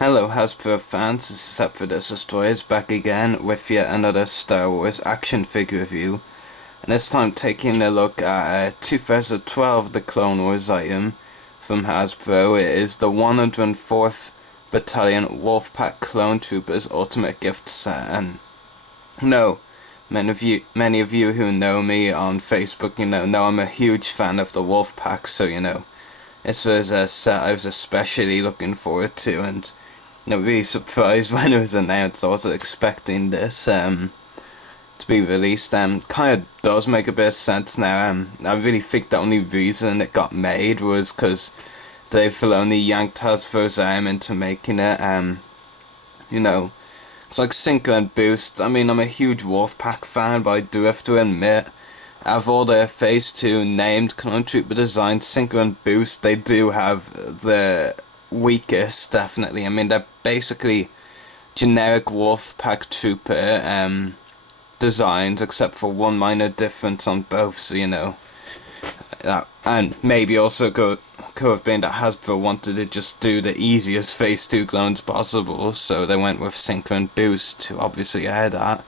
Hello Hasbro fans, except for this Destroyers, back again with yet another Star Wars action figure review, and this time taking a look at a 2012 The Clone Wars item from Hasbro. It is the 104th Battalion Wolfpack Clone Troopers Ultimate Gift Set, and many of you who know me on Facebook, know I'm a huge fan of the Wolfpack, so this was a set I was especially looking forward to, and really surprised when it was announced. I wasn't expecting this to be released. Kind of does make a bit of sense now. I really think the only reason it got made was because Dave Filoni yanked Hasbro's arm into making it. It's like Sinker and Boost. I mean, I'm a huge Wolfpack fan, but I do have to admit, out of all their Phase 2 named Clone Trooper designs, Sinker and Boost, they do have the weakest, definitely. I mean, they're basically generic Wolfpack Trooper designs, except for one minor difference on both, so and maybe also could have been that Hasbro wanted to just do the easiest Phase 2 clones possible, so they went with Sinker and Boost to obviously add that.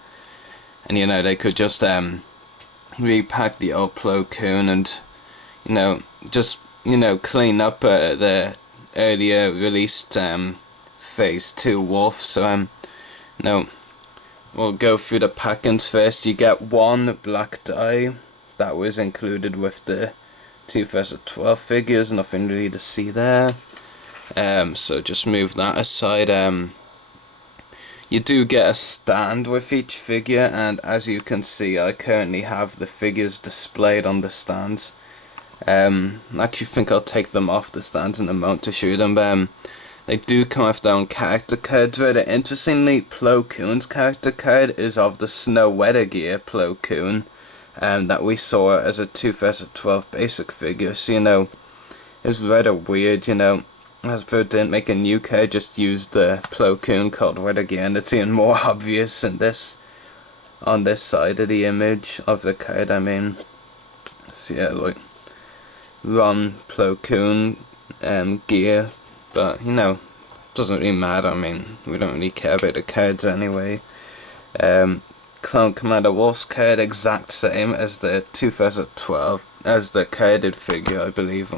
And they could just repack the old Plo Koon and just clean up the earlier released Phase 2 Wolf. So we'll go through the packings first. You get one black die that was included with the 2012 figures, nothing really to see there. So just move that aside. You do get a stand with each figure, and as you can see, I currently have the figures displayed on the stands. I actually think I'll take them off the stands in a moment to show them. They do come with their own character cards. Rather interestingly, Plo Koon's character card is of the Snow Weather Gear Plo Koon, that we saw as a 2012 basic figure. So it was rather weird. Hasbro didn't make a new card, just used the Plo Koon called Weather Gear, and it's even more obvious in this on this side of the image of the card. I mean, so yeah, like Ron Plo Koon gear, but doesn't really matter. I mean, we don't really care about the cards anyway. Clone Commander Wolf's card, exact same as the 2012, as the carded figure, I believe.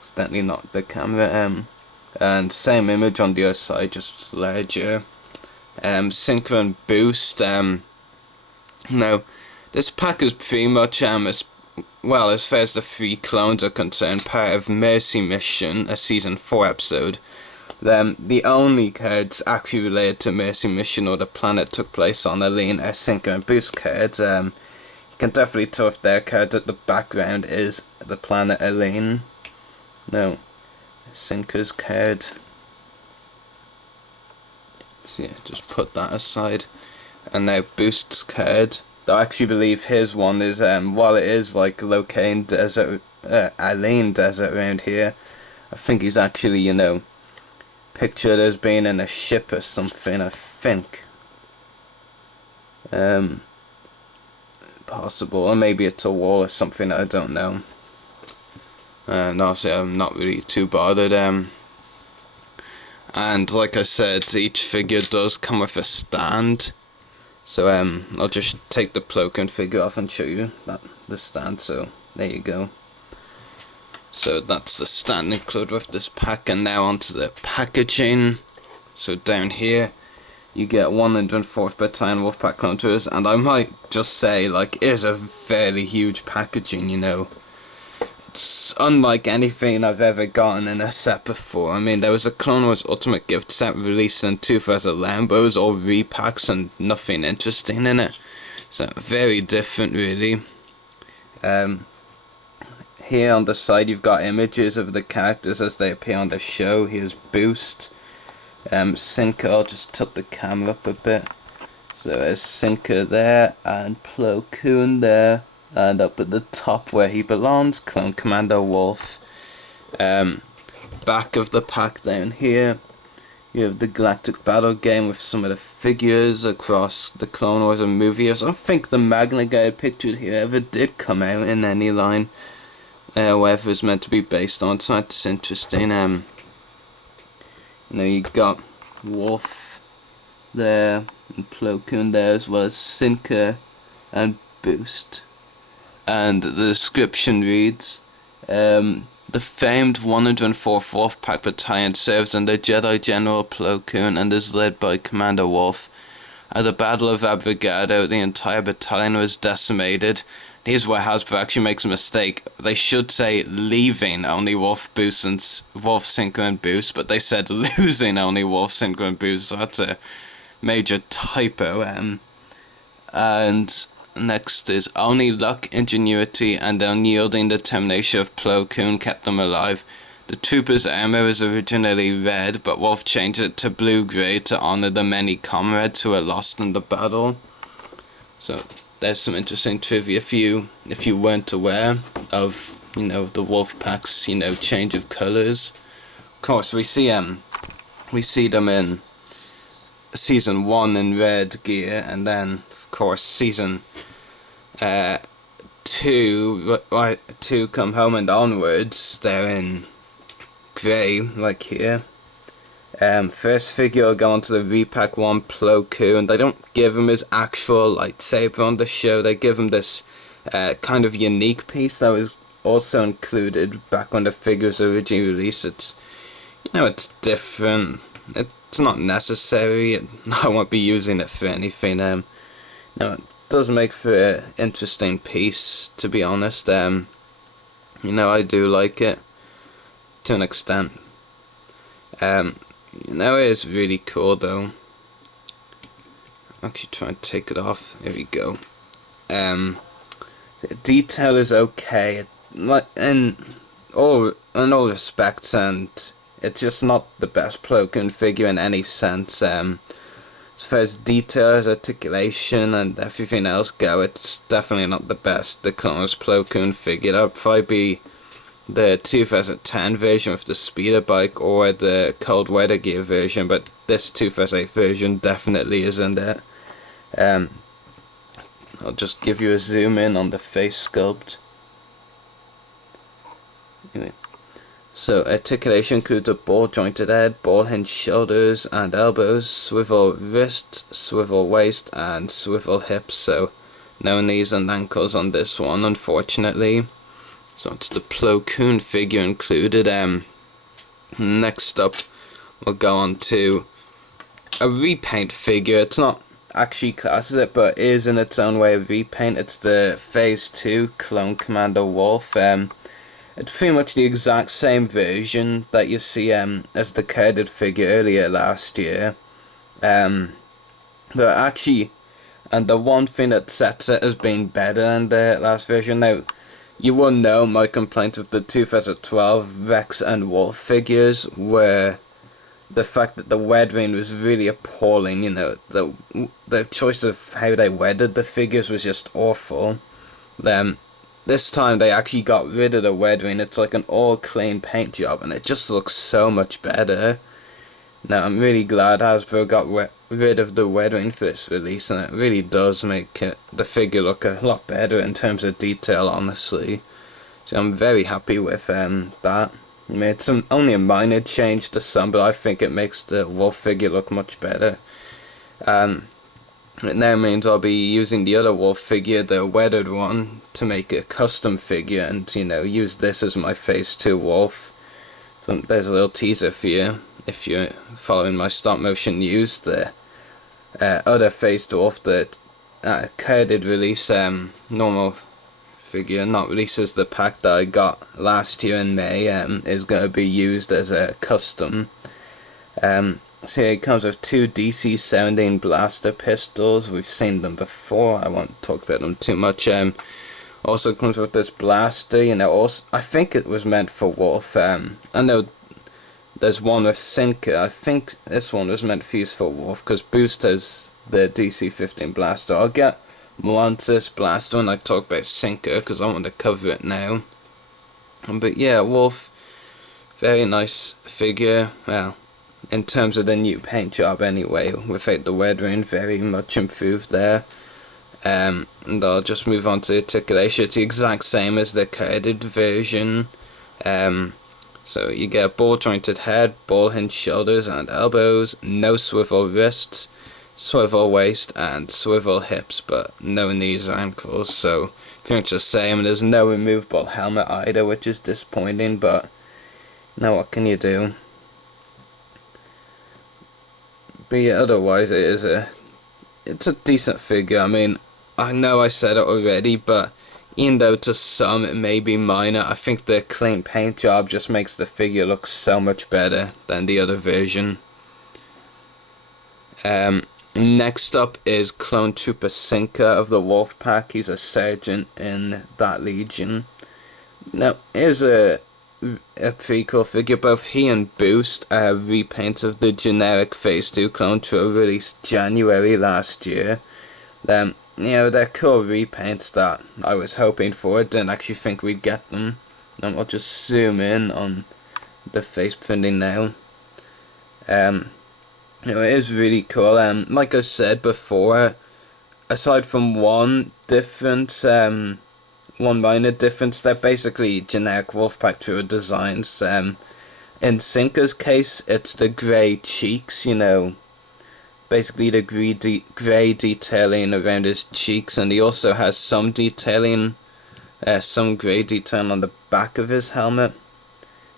Accidentally knocked the camera. And same image on the other side, just larger. Sinker and Boost. This pack is pretty much as far as the 3 clones are concerned, part of Mercy Mission, a Season 4 episode. The only cards actually related to Mercy Mission or the planet took place on Aline are Sinker and Boost cards. You can definitely tell if their card at the background is the planet Aline. Sinker's card. So yeah, just put that aside. And now Boost's card. I actually believe his one is, while it is like located desert, Aline desert around here, I think he's actually, pictured as being in a ship or something, I think. Possible, or maybe it's a wall or something, I don't know. And honestly, I'm not really too bothered. And like I said, each figure does come with a stand. So I'll just take the Plo Koon figure off and show you the stand. So there you go. So that's the stand included with this pack, and now onto the packaging. So down here you get 104th Battalion Wolfpack Clone Troopers, and I might just say, like, it is a fairly huge packaging. It's unlike anything I've ever gotten in a set before. I mean, there was a Clone Wars Ultimate Gift set released in 2011, but it was all repacks and nothing interesting in it. So, very different, really. Here on the side, you've got images of the characters as they appear on the show. Here's Boost. Sinker, I'll just tilt the camera up a bit. So, there's Sinker there, and Plo Koon there. And up at the top where he belongs, Clone Commander Wolffe. Back of the pack down here, you have the Galactic Battle game with some of the figures across the Clone Wars and movies. I don't think the Magna Guide pictured here ever did come out in any line, whatever it's meant to be based on, so that's interesting. You know, you got Wolffe there, and Plo Koon there, as well as Sinker and Boost. And the description reads, the famed 104th Wolfpack Battalion serves under Jedi General Plo Koon and is led by Commander Wolffe. At the Battle of Abrigado, the entire battalion was decimated. Here's where Hasbro actually makes a mistake. They should say leaving only Wolffe, Boost, and Wolffe, Sinker, and Boost, but they said losing only Wolffe, Sinker, and Boost, so that's a major typo. And next is only luck, ingenuity, and unyielding determination of Plo Koon kept them alive. The trooper's armor was originally red, but Wolffe changed it to blue-grey to honor the many comrades who were lost in the battle. So there's some interesting trivia if you weren't aware of, you know, the Wolfpack's, you know, change of colors. Of course, we see them in season 1 in red gear, and then of course season 2 Come Home and onwards, they're in grey, like here. First figure will go on to the Repack 1 Plo Koon. They don't give him his actual lightsaber on the show, they give him this kind of unique piece that was also included back when the figure was originally released. It's, you know, it's different, it's not necessary, I won't be using it for anything. You know, it does make for an interesting piece, to be honest. You know, I do like it to an extent. You know, it is really cool though. Actually try and take it off. Here we go. The detail is okay, like in all respects, and it's just not the best Plo Koon figure in any sense. As far as details, articulation, and everything else go, it's definitely not the best. The Clone Wars Plo Koon figure, that would probably be the 2010 version with the speeder bike, or the cold weather gear version, but this 2008 version definitely isn't it. I'll just give you a zoom in on the face sculpt. Anyway. So articulation includes a ball jointed head, ball hinged shoulders and elbows, swivel wrist, swivel waist, and swivel hips. So no knees and ankles on this one, unfortunately. So it's the Plo Koon figure included. Next up, we'll go on to a repaint figure. It's not actually classed as it, but is in its own way a repaint. It's the Phase 2 Clone Commander Wolffe. It's pretty much the exact same version that you see as the carded figure earlier last year. But actually, and the one thing that sets it as being better than the last version, now, you will know my complaint with the 2012 Rex and Wolffe figures were the fact that the weathering was really appalling. You know, the choice of how they weathered the figures was just awful. This time they actually got rid of the weathering. It's like an all clean paint job, and it just looks so much better. Now I'm really glad Hasbro got rid of the weathering for this release, and it really does make the figure look a lot better in terms of detail, honestly. So I'm very happy with that. I mean, it's only a minor change to some, but I think it makes the Wolffe figure look much better. It now means I'll be using the other Wolffe figure, the weathered one, to make a custom figure, and, you know, use this as my Phase 2 Wolffe. So there's a little teaser for you, if you're following my stop motion news. The other Phase 2 Wolffe, the carded release, normal figure, not released as the pack that I got last year in May, is going to be used as a custom. So it comes with 2 DC-17 blaster pistols. We've seen them before, I won't talk about them too much. Also comes with this blaster, you know, also, I think it was meant for Wolffe. I know there's one with Sinker. I think this one was meant for use for Wolffe, because Boost has the DC-15 blaster. I'll get more onto this blaster when I talk about Sinker, because I want to cover it now. But yeah, Wolffe, very nice figure. Well, in terms of the new paint job anyway, without the weathering, very much improved there. And I'll just move on to articulation. It's the exact same as the carded version. So you get ball jointed head, ball hinge shoulders and elbows, no swivel wrists, swivel waist and swivel hips, but no knees or ankles. So pretty much the same. There's no removable helmet either, which is disappointing, but what can you do? But yeah, otherwise it's a decent figure. I mean, I know I said it already, but even though to some it may be minor, I think the clean paint job just makes the figure look so much better than the other version. Next up is Clone Trooper Sinker of the Wolfpack. He's a sergeant in that legion. Now, here's a pretty cool figure. Both he and Boost are repaints of the generic Phase 2 Clone Trooper released January last year. You know, they're cool repaints that I was hoping for. I didn't actually think we'd get them. And I'll just zoom in on the face printing now. You know, it is really cool. Like I said before, aside from one minor difference, they're basically generic Wolfpack Trooper designs. In Sinker's case, it's the grey cheeks, you know, basically the grey detailing around his cheeks, and he also has some detailing, some grey detailing on the back of his helmet.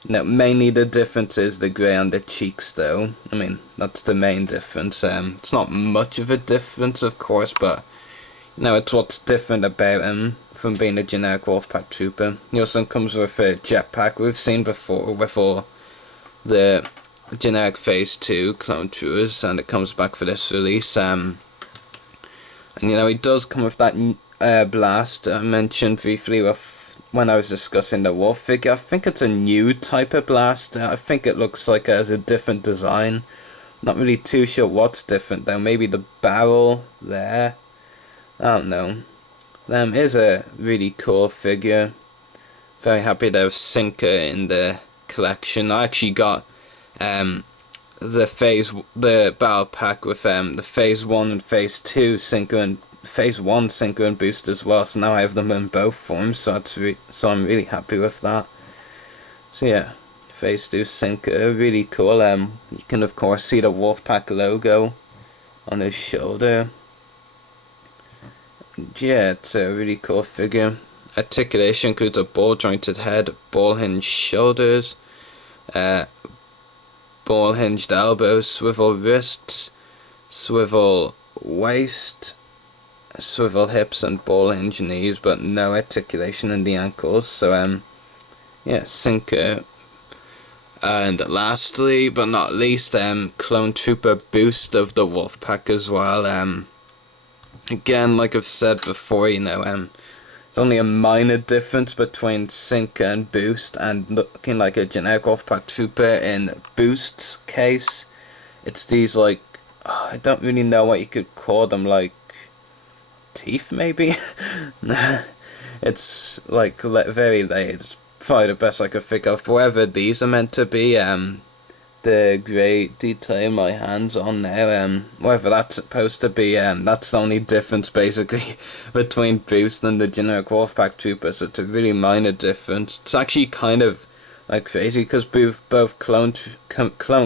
No, mainly the difference is the grey on the cheeks, though. I mean, that's the main difference. It's not much of a difference, of course, but you know, it's what's different about him from being a generic Wolfpack Trooper. He also comes with a jetpack we've seen before with all the generic Phase 2 Clone Troopers, and it comes back for this release. And you know, he does come with that blast I mentioned briefly when I was discussing the Wolffe figure. I think it's a new type of blaster. I think it looks like it has a different design. Not really too sure what's different though. Maybe the barrel there. I don't know. Here's a really cool figure. Very happy to have Sinker in the collection. I actually got the battle pack with the Phase 1 and Phase 2 Sinker and Phase 1 Sinker and Boost as well, so now I have them in both forms, so I'm really happy with that. So yeah, Phase 2 Sinker, really cool. You can of course see the Wolfpack logo on his shoulder. Yeah, it's a really cool figure. Articulation includes a ball jointed head, ball hinged shoulders, ball hinged elbows, swivel wrists, swivel waist, swivel hips and ball hinge knees, but no articulation in the ankles. So yeah, Sinker. And lastly but not least, Clone Trooper Boost of the Wolfpack as well. Again, like I've said before, you know, there's only a minor difference between Sinker and Boost, and looking like a generic Wolfpack Trooper in Boost's case, it's these like, I don't really know what you could call them, like teeth maybe? It's like very late. It's probably the best I could think of. Whatever these are meant to be, the grey detail my hands on there, whatever that's supposed to be, that's the only difference basically between Boost and the generic Wolfpack Trooper, so it's a really minor difference. It's actually kind of like crazy because both Clone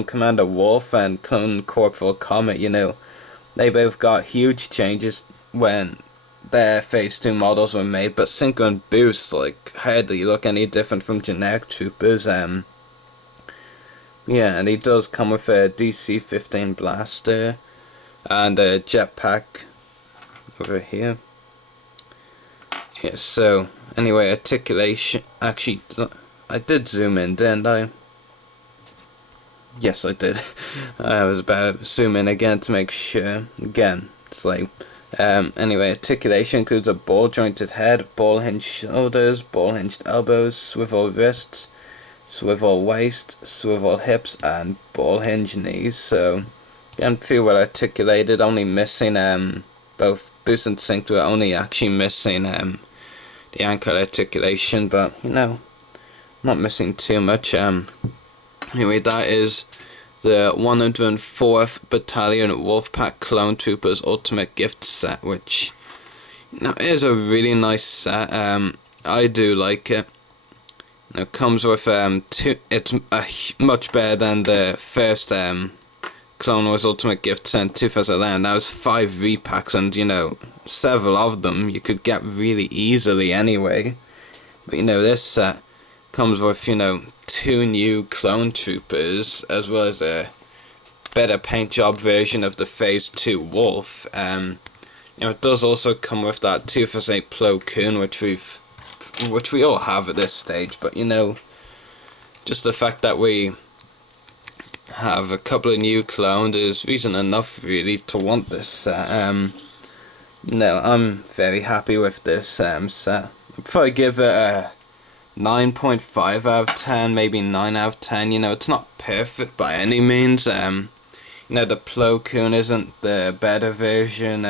Commander Wolffe and Clone Corporal Comet, you know, they both got huge changes when their Phase 2 models were made, but Sinker and Boost like hardly look any different from generic troopers. Yeah, and he does come with a DC-15 blaster and a jetpack over here. Yeah, so anyway, articulation. Actually, I did zoom in, didn't I? Yes, I did. I was about to zoom in again to make sure. Again, it's like, anyway, articulation includes a ball jointed head, ball hinged shoulders, ball hinged elbows, swivel wrists, swivel waist, swivel hips, and ball hinge knees. So again, pretty well articulated. Only missing both Boost and Sinker are only actually missing the ankle articulation, but you know, not missing too much. Anyway, that is the 104th Battalion Wolfpack Clone Troopers Ultimate Gift Set, which, you know, is a really nice set. I do like it. It comes with two. It's much better than the first Clone Wars Ultimate Gift Set 2011. That was 5 repacks, and you know, several of them you could get really easily anyway. But you know, this set comes with, you know, 2 new clone troopers, as well as a better paint job version of the Phase 2 Wolffe. You know, it does also come with that 2008 Plo Koon, which we all have at this stage. But you know, just the fact that we have a couple of new clones is reason enough really to want this set. You know, I'm very happy with this set. I'd probably give it a 9.5 out of 10, maybe 9 out of 10. You know, it's not perfect by any means. You know, the Plo Koon isn't the better version.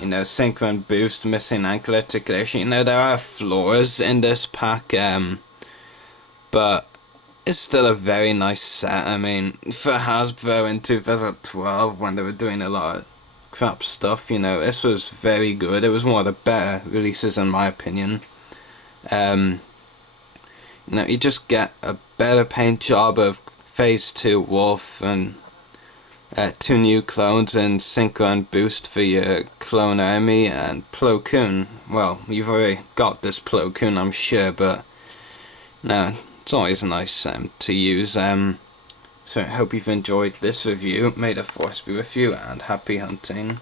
You know, synchro and boost, missing ankle articulation. You know, there are flaws in this pack, but it's still a very nice set. I mean, for Hasbro in 2012, when they were doing a lot of crap stuff, you know, this was very good. It was one of the better releases in my opinion. You know, you just get a better paint job of Phase 2 Wolffe and 2 new clones and synchro and boost for your clone army, and Plo Koon. Well, you've already got this Plo Koon, I'm sure, but no, it's always nice to use. So I hope you've enjoyed this review. May the force be with you, and happy hunting.